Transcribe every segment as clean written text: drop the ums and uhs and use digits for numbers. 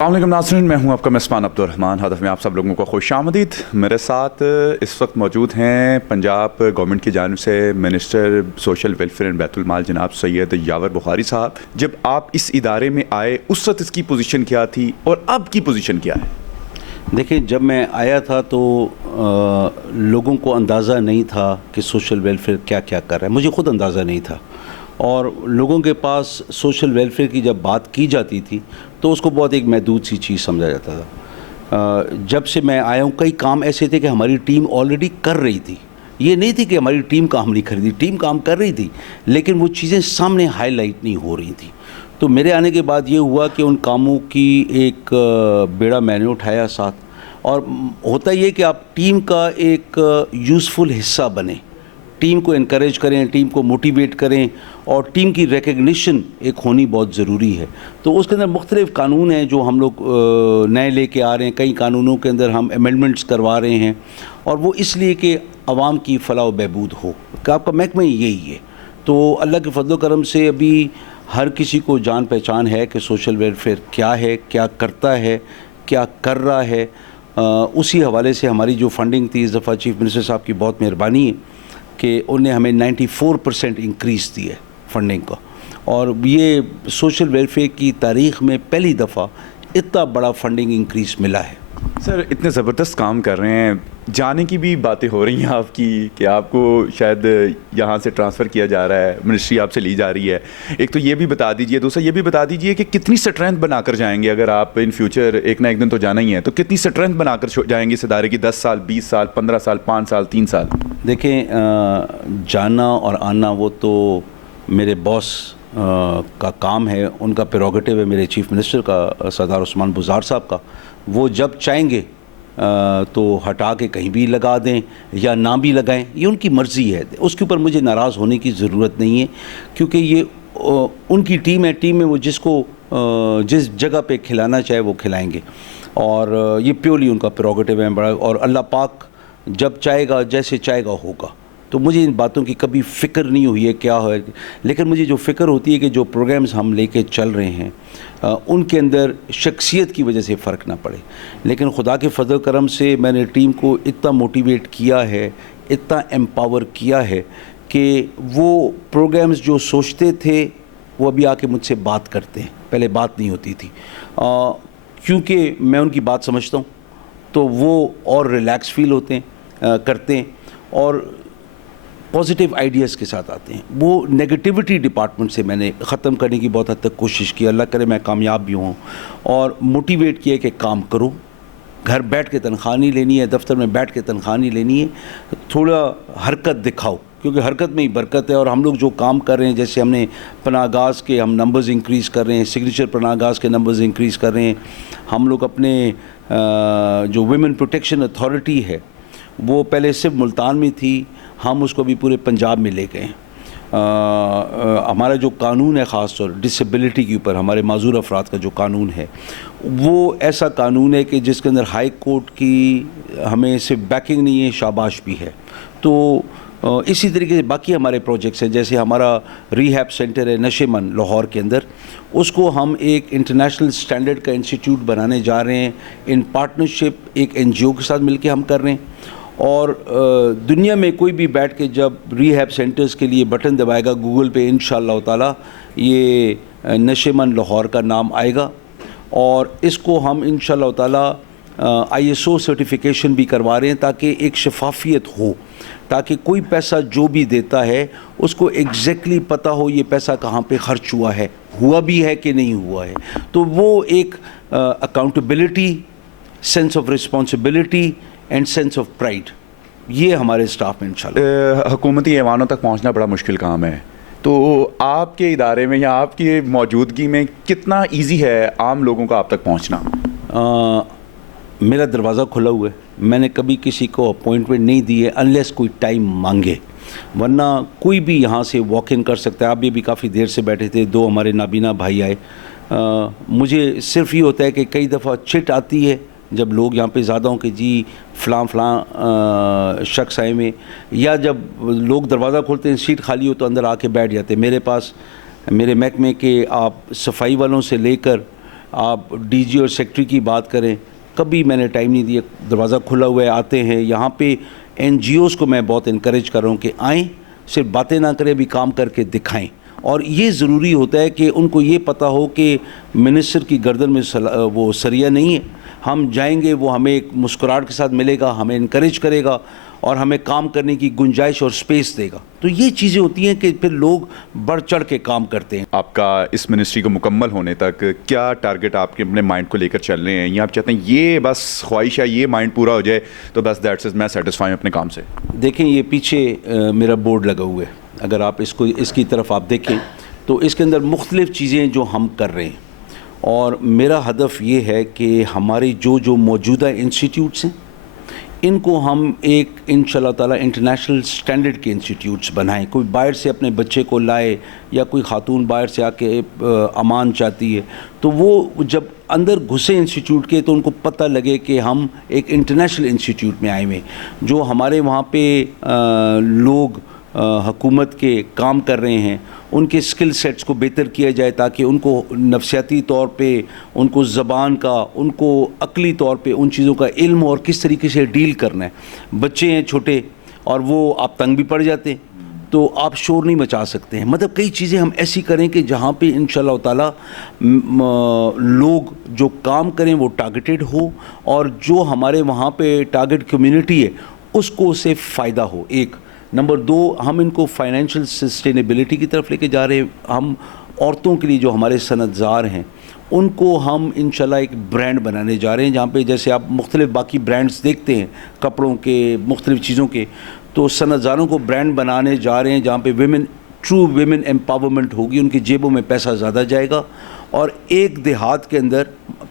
السلام علیکم ناظرین، میں ہوں آپ کا میزبان عبدالرحمان۔ ہدف میں آپ سب لوگوں کو خوش آمدید۔ میرے ساتھ اس وقت موجود ہیں پنجاب گورنمنٹ کی جانب سے منسٹر سوشل ویلفیئر اینڈ بیت المال جناب سید یاور بخاری صاحب۔ جب آپ اس ادارے میں آئے اس وقت اس کی پوزیشن کیا تھی اور اب کی پوزیشن کیا ہے؟ دیکھیں، جب میں آیا تھا تو لوگوں کو اندازہ نہیں تھا کہ سوشل ویلفیئر کیا کیا کر رہا ہے۔ مجھے خود اندازہ نہیں تھا، اور لوگوں کے پاس سوشل ویلفیئر کی جب بات کی جاتی تھی تو اس کو بہت ایک محدود سی چیز سمجھا جاتا تھا۔ جب سے میں آیا ہوں کئی کام ایسے تھے کہ ہماری ٹیم آلریڈی کر رہی تھی۔ یہ نہیں تھی کہ ہماری ٹیم کام نہیں خریدی، ٹیم کام کر رہی تھی، لیکن وہ چیزیں سامنے ہائی لائٹ نہیں ہو رہی تھیں۔ تو میرے آنے کے بعد یہ ہوا کہ ان کاموں کی ایک بیڑا میں نے اٹھایا ساتھ، اور ہوتا یہ کہ آپ ٹیم کا ایک یوزفل حصہ بنیں، ٹیم کو انکریج کریں، ٹیم کو موٹیویٹ کریں، اور ٹیم کی ریکگنیشن ایک ہونی بہت ضروری ہے۔ تو اس کے اندر مختلف قانون ہیں جو ہم لوگ نئے لے کے آ رہے ہیں، کئی قانونوں کے اندر ہم امینڈمنٹس کروا رہے ہیں، اور وہ اس لیے کہ عوام کی فلاح و بہبود ہو، کہ آپ کا محکمہ یہی ہے۔ تو اللہ کے فضل و کرم سے ابھی ہر کسی کو جان پہچان ہے کہ سوشل ویلفیئر کیا ہے، کیا کرتا ہے، کیا کر رہا ہے۔ اسی حوالے سے ہماری جو فنڈنگ تھی اس دفعہ چیف منسٹر صاحب کی بہت مہربانی ہے کہ انہیں ہمیں 94% انکریز دی ہے فنڈنگ کا، اور یہ سوشل ویلفیئر کی تاریخ میں پہلی دفعہ اتنا بڑا فنڈنگ انکریز ملا ہے۔ سر، اتنے زبردست کام کر رہے ہیں، جانے کی بھی باتیں ہو رہی ہیں آپ کی کہ آپ کو شاید یہاں سے ٹرانسفر کیا جا رہا ہے، منسٹری آپ سے لی جا رہی ہے۔ ایک تو یہ بھی بتا دیجئے، دوسرا یہ بھی بتا دیجئے کہ کتنی اسٹرینتھ بنا کر جائیں گے اگر آپ ان فیوچر ایک نہ ایک دن تو جانا ہی ہے، تو کتنی اسٹرینتھ بنا کر جائیں گے اس ادارے کی؟ 10 سال، 20 سال، 15 سال، 5 سال، 3 سال؟ دیکھیں، جانا اور آنا وہ تو میرے باس کا کام ہے، ان کا پریروگیٹو ہے، میرے چیف منسٹر کا، سردار عثمان بزدار صاحب کا۔ وہ جب چاہیں گے تو ہٹا کے کہیں بھی لگا دیں یا نہ بھی لگائیں، یہ ان کی مرضی ہے۔ اس کے اوپر مجھے ناراض ہونے کی ضرورت نہیں ہے، کیونکہ یہ ان کی ٹیم ہے، ٹیم میں وہ جس کو جس جگہ پہ کھلانا چاہے وہ کھلائیں گے، اور یہ پیورلی ان کا پریروگیٹو ہے بڑا، اور اللہ پاک جب چاہے گا جیسے چاہے گا ہوگا۔ تو مجھے ان باتوں کی کبھی فکر نہیں ہوئی ہے کیا ہے، لیکن مجھے جو فکر ہوتی ہے کہ جو پروگرامز ہم لے کے چل رہے ہیں ان کے اندر شخصیت کی وجہ سے فرق نہ پڑے۔ لیکن خدا کے فضل و کرم سے میں نے ٹیم کو اتنا موٹیویٹ کیا ہے، اتنا امپاور کیا ہے کہ وہ پروگرامز جو سوچتے تھے وہ ابھی آ کے مجھ سے بات کرتے ہیں، پہلے بات نہیں ہوتی تھی، کیونکہ میں ان کی بات سمجھتا ہوں تو وہ اور ریلیکس فیل ہوتے ہیں، کرتے ہیں، اور پازیٹیو آئیڈیاز کے ساتھ آتے ہیں۔ وہ نیگیٹیوٹی ڈپارٹمنٹ سے میں نے ختم کرنے کی بہت حد تک کوشش کی، اللہ کرے میں کامیاب بھی ہوں، اور موٹیویٹ کیا کہ کام کرو، گھر بیٹھ کے تنخواہ نہیں لینی ہے، دفتر میں بیٹھ کے تنخواہ نہیں لینی ہے، تھوڑا حرکت دکھاؤ، کیونکہ حرکت میں ہی برکت ہے۔ اور ہم لوگ جو کام کر رہے ہیں، جیسے ہم نے پناہ گاز کے ہم نمبرز انکریز کر رہے ہیں، سگنیچر پناہ گاز کے نمبرز انکریز کر رہے ہیں، ہم لوگ اپنے جو ویمن پروٹیکشن اتھارٹی ہے وہ پہلے صرف ملتان میں تھی، ہم اس کو بھی پورے پنجاب میں لے گئے ہیں۔ ہمارا جو قانون ہے خاص طور ڈسیبلٹی کے اوپر، ہمارے معذور افراد کا جو قانون ہے وہ ایسا قانون ہے کہ جس کے اندر ہائی کورٹ کی ہمیں صرف بیکنگ نہیں ہے، شاباش بھی ہے۔ تو اسی طریقے سے باقی ہمارے پروجیکٹس ہیں، جیسے ہمارا ریہیب سینٹر ہے نشے من لاہور کے اندر، اس کو ہم ایک انٹرنیشنل سٹینڈرڈ کا انسٹیٹیوٹ بنانے جا رہے ہیں، ان پارٹنرشپ ایک NGO کے ساتھ مل کے ہم کر رہے ہیں۔ اور دنیا میں کوئی بھی بیٹھ کے جب ریہیب سینٹرز کے لیے بٹن دبائے گا گوگل پہ، انشاءاللہ تعالی یہ نشے من لاہور کا نام آئے گا، اور اس کو ہم انشاءاللہ تعالی ISO سرٹیفیکیشن بھی کروا رہے ہیں تاکہ ایک شفافیت ہو، تاکہ کوئی پیسہ جو بھی دیتا ہے اس کو ایگزیکٹلی پتہ ہو یہ پیسہ کہاں پہ خرچ ہوا ہے، ہوا بھی ہے کہ نہیں ہوا ہے۔ تو وہ ایک accountability, sense of responsibility and sense of pride, یہ ہمارے اسٹاف میں انشاءاللہ۔ حکومتی ایوانوں تک پہنچنا بڑا مشکل کام ہے، تو آپ کے ادارے میں یا آپ کی موجودگی میں کتنا ایزی ہے عام لوگوں کا آپ تک پہنچنا؟ میرا دروازہ کھلا ہوا ہے، میں نے کبھی کسی کو اپوائنٹمنٹ نہیں دی ہے انلیس کوئی ٹائم مانگے، ورنہ کوئی بھی یہاں سے واک ان کر سکتا ہے۔ آپ بھی کافی دیر سے بیٹھے تھے، 2 ہمارے نابینا بھائی آئے۔ مجھے صرف یہ ہوتا ہے کہ کئی دفعہ چٹ آتی ہے جب لوگ یہاں پہ زیادہ ہوں کہ جی فلاں فلاں شخص آئے میں، یا جب لوگ دروازہ کھولتے ہیں سیٹ خالی ہو تو اندر آ کے بیٹھ جاتے ہیں۔ میرے پاس میرے محکمے کے آپ صفائی والوں سے لے کر آپ ڈی جی اور سیکٹری کی بات کریں, کبھی میں نے ٹائم نہیں دیا, دروازہ کھلا ہوا ہے, آتے ہیں یہاں پہ. این جی اوز کو میں بہت انکریج کر رہا ہوں کہ آئیں, صرف باتیں نہ کریں, بھی کام کر کے دکھائیں. اور یہ ضروری ہوتا ہے کہ ان کو یہ پتہ ہو کہ منسٹر کی گردن میں وہ سریا نہیں ہے. ہم جائیں گے, وہ ہمیں ایک مسکراہٹ کے ساتھ ملے گا, ہمیں انکریج کرے گا اور ہمیں کام کرنے کی گنجائش اور سپیس دے گا. تو یہ چیزیں ہوتی ہیں کہ پھر لوگ بڑھ چڑھ کے کام کرتے ہیں. آپ کا اس منسٹری کو مکمل ہونے تک کیا ٹارگٹ آپ کے اپنے مائنڈ کو لے کر چل رہے ہیں, یا آپ چاہتے ہیں یہ بس خواہش ہے, یہ مائنڈ پورا ہو جائے تو بس دیٹس اٹ, میں سیٹسفائی ہوں اپنے کام سے؟ دیکھیں یہ پیچھے میرا بورڈ لگا ہوا ہے, اگر آپ اس کی طرف آپ دیکھیں تو اس کے اندر مختلف چیزیں جو ہم کر رہے ہیں, اور میرا ہدف یہ ہے کہ ہماری جو موجودہ انسٹیٹیوٹس ہیں ان کو ہم ایک انشاءاللہ تعالیٰ انٹرنیشنل سٹینڈرڈ کے انسٹیٹیوٹس بنائیں. کوئی باہر سے اپنے بچے کو لائے, یا کوئی خاتون باہر سے آ کے امان چاہتی ہے, تو وہ جب اندر گھسے انسٹیٹیوٹ کے تو ان کو پتہ لگے کہ ہم ایک انٹرنیشنل انسٹیٹیوٹ میں آئے ہوئے ہیں. جو ہمارے وہاں پہ لوگ حکومت کے کام کر رہے ہیں, ان کے سکل سیٹس کو بہتر کیا جائے تاکہ ان کو نفسیاتی طور پہ, ان کو زبان کا, ان کو عقلی طور پہ ان چیزوں کا علم اور کس طریقے سے ڈیل کرنا ہے. بچے ہیں چھوٹے اور وہ آپ تنگ بھی پڑ جاتے ہیں تو آپ شور نہیں مچا سکتے ہیں. مطلب کئی چیزیں ہم ایسی کریں کہ جہاں پہ انشاءاللہ تعالیٰ لوگ جو کام کریں وہ ٹارگیٹڈ ہو, اور جو ہمارے وہاں پہ ٹارگیٹ کمیونٹی ہے اس کو اس سے فائدہ ہو. ایک نمبر 2, ہم ان کو فائنینشیل سسٹینیبلٹی کی طرف لے کے جا رہے ہیں. ہم عورتوں کے لیے جو ہمارے صنعت زار ہیں ان کو ہم انشاءاللہ ایک برانڈ بنانے جا رہے ہیں, جہاں پہ جیسے آپ مختلف باقی برانڈز دیکھتے ہیں کپڑوں کے, مختلف چیزوں کے, تو صنعت زاروں کو برانڈ بنانے جا رہے ہیں جہاں پہ ٹرو ویمن ایمپاورمنٹ ہوگی, ان کی جیبوں میں پیسہ زیادہ جائے گا. اور ایک دیہات کے اندر,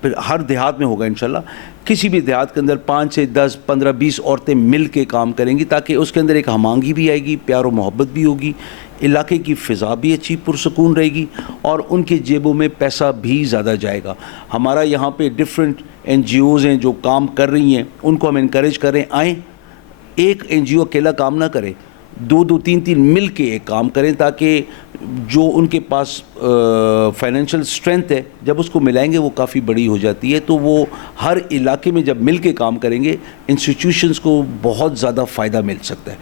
پھر ہر دیہات میں ہوگا انشاءاللہ, کسی بھی دیہات کے اندر 5 سے 10 15 20 عورتیں مل کے کام کریں گی, تاکہ اس کے اندر ایک ہم آہنگی بھی آئے گی, پیار و محبت بھی ہوگی, علاقے کی فضا بھی اچھی پرسکون رہے گی, اور ان کے جیبوں میں پیسہ بھی زیادہ جائے گا. ہمارا یہاں پہ ڈفرینٹ این جی اوز ہیں جو کام کر رہی ہیں, ان کو ہم انکریج کریں, آئیں. ایک این جی او اکیلا کام نہ کرے, 2 3 مل کے ایک کام کریں, تاکہ جو ان کے پاس فائنینشیل اسٹرینتھ ہے جب اس کو ملائیں گے وہ کافی بڑی ہو جاتی ہے. تو وہ ہر علاقے میں جب مل کے کام کریں گے انسٹیٹیوشنز کو بہت زیادہ فائدہ مل سکتا ہے.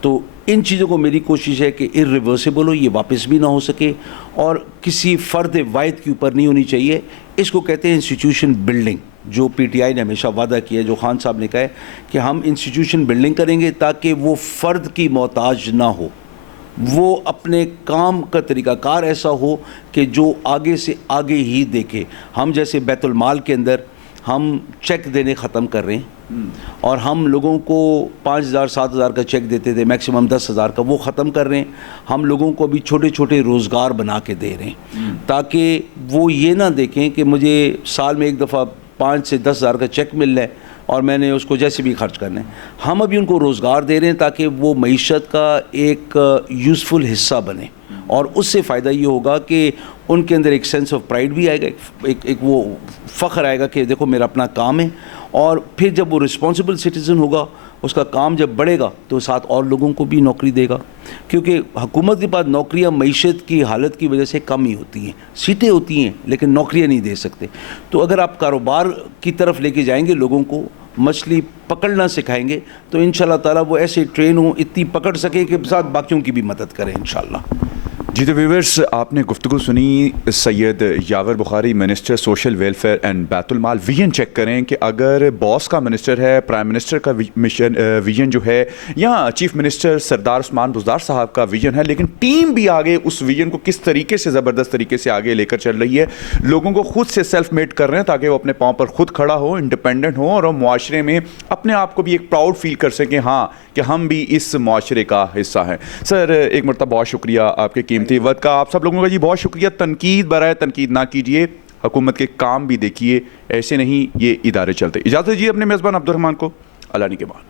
تو ان چیزوں کو میری کوشش ہے کہ ارریورسیبل ہو, یہ واپس بھی نہ ہو سکے, اور کسی فرد واحد کے اوپر نہیں ہونی چاہیے. اس کو کہتے ہیں انسٹیٹیوشن بلڈنگ, جو پی ٹی آئی نے ہمیشہ وعدہ کیا ہے, جو خان صاحب نے کہا ہے کہ ہم انسٹیٹیوشن بلڈنگ کریں گے تاکہ وہ فرد کی محتاج نہ ہو, وہ اپنے کام کا طریقہ کار ایسا ہو کہ جو آگے سے آگے ہی دیکھے. ہم جیسے بیت المال کے اندر ہم چیک دینے ختم کر رہے ہیں, اور ہم لوگوں کو 5,000 7,000 کا چیک دیتے تھے, میکسیمم 10,000 کا, وہ ختم کر رہے ہیں. ہم لوگوں کو ابھی چھوٹے چھوٹے روزگار بنا کے دے رہے ہیں, تاکہ وہ یہ نہ دیکھیں کہ مجھے سال میں ایک دفعہ 5 سے 10,000 کا چیک مل رہا ہے اور میں نے اس کو جیسے بھی خرچ کرنا ہے. ہم ابھی ان کو روزگار دے رہے ہیں تاکہ وہ معیشت کا ایک یوزفل حصہ بنے, اور اس سے فائدہ یہ ہوگا کہ ان کے اندر ایک سینس آف پرائڈ بھی آئے گا, ایک وہ فخر آئے گا کہ دیکھو میرا اپنا کام ہے. اور پھر جب وہ رسپانسبل سٹیزن ہوگا, اس کا کام جب بڑھے گا تو ساتھ اور لوگوں کو بھی نوکری دے گا, کیونکہ حکومت کے پاس نوکریاں معیشت کی حالت کی وجہ سے کم ہی ہوتی ہیں. سیٹیں ہوتی ہیں لیکن نوکریاں نہیں دے سکتے. تو اگر آپ کاروبار کی طرف لے کے جائیں گے, لوگوں کو مچھلی پکڑنا سکھائیں گے, تو انشاءاللہ تعالیٰ وہ ایسے ٹرین ہوں, اتنی پکڑ سکیں کہ ساتھ باقیوں کی بھی مدد کریں انشاءاللہ. جی تو ویورز, آپ نے گفتگو سنی سید یاور بخاری, منسٹر سوشل ویلفیئر اینڈ بیت المال. ویژن چیک کریں کہ اگر باس کا منسٹر ہے, پرائم منسٹر کا ویژن جو ہے, یا چیف منسٹر سردار عثمان بزدار صاحب کا ویژن ہے, لیکن ٹیم بھی آگے اس ویژن کو کس طریقے سے زبردست طریقے سے آگے لے کر چل رہی ہے, لوگوں کو خود سے سیلف میڈ کر رہے ہیں تاکہ وہ اپنے پاؤں پر خود کھڑا ہو, انڈیپینڈنٹ ہو, اور وہ معاشرے میں اپنے آپ کو بھی ایک پراؤڈ فیل کر سکیں, ہاں کہ ہم بھی اس معاشرے کا حصہ ہیں. سر ایک مرتبہ بہت شکریہ آپ کے قیمتی وقت کا. آپ سب لوگوں کا جی بہت شکریہ. تنقید برائے تنقید نہ کیجیے, حکومت کے کام بھی دیکھیے, ایسے نہیں یہ ادارے چلتے. اجازت دیجیے اپنے میزبان عبد الرحمان کو. اللہ نگہبان.